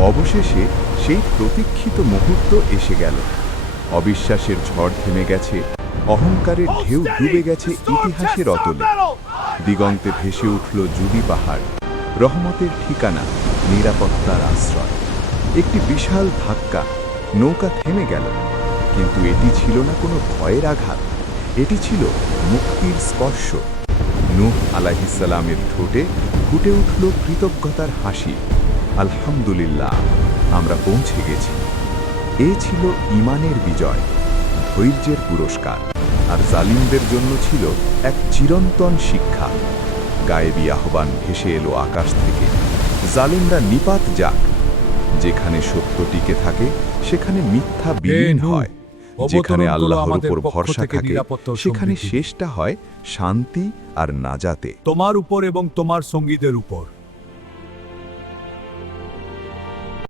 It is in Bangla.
অবশেষে সেই প্রতীক্ষিত মুহূর্ত এসে গেল। অবিশ্বাসের ঝড় থেমে গেছে, অহংকারের ঢেউ ডুবে গেছে ইতিহাসের অতলে। দিগন্তে ভেসে উঠল জুদি পাহাড়, রহমতের ঠিকানা, নিরাপত্তার আশ্রয়। একটি বিশাল ধাক্কা, নৌকা থেমে গেল। কিন্তু এটি ছিল না কোনো ভয়ের আঘাত, এটি ছিল মুক্তির স্পর্শ। নূহ আলাইহিসসালামের ঠোঁটে ফুটে উঠল কৃতজ্ঞতার হাসি। আলহামদুলিল্লাহ, আমরা পৌঁছে গেছি। এ ছিল ঈমানের বিজয়, ধৈর্যের পুরস্কার, আর জালিমদের জন্য ছিল এক চিরন্তন শিক্ষা। গায়েবী আহ্বান ভেসে এলো আকাশ থেকে, জালিমরা নিপাত যাক। যেখানে সত্য টিকে থাকে সেখানে মিথ্যা বিলীন হয়, যেখানে আল্লাহর উপর ভরসা থাকে সেখানে শেষটা হয় শান্তি আর নাজাতে। তোমার উপর এবং তোমার সঙ্গীদের উপর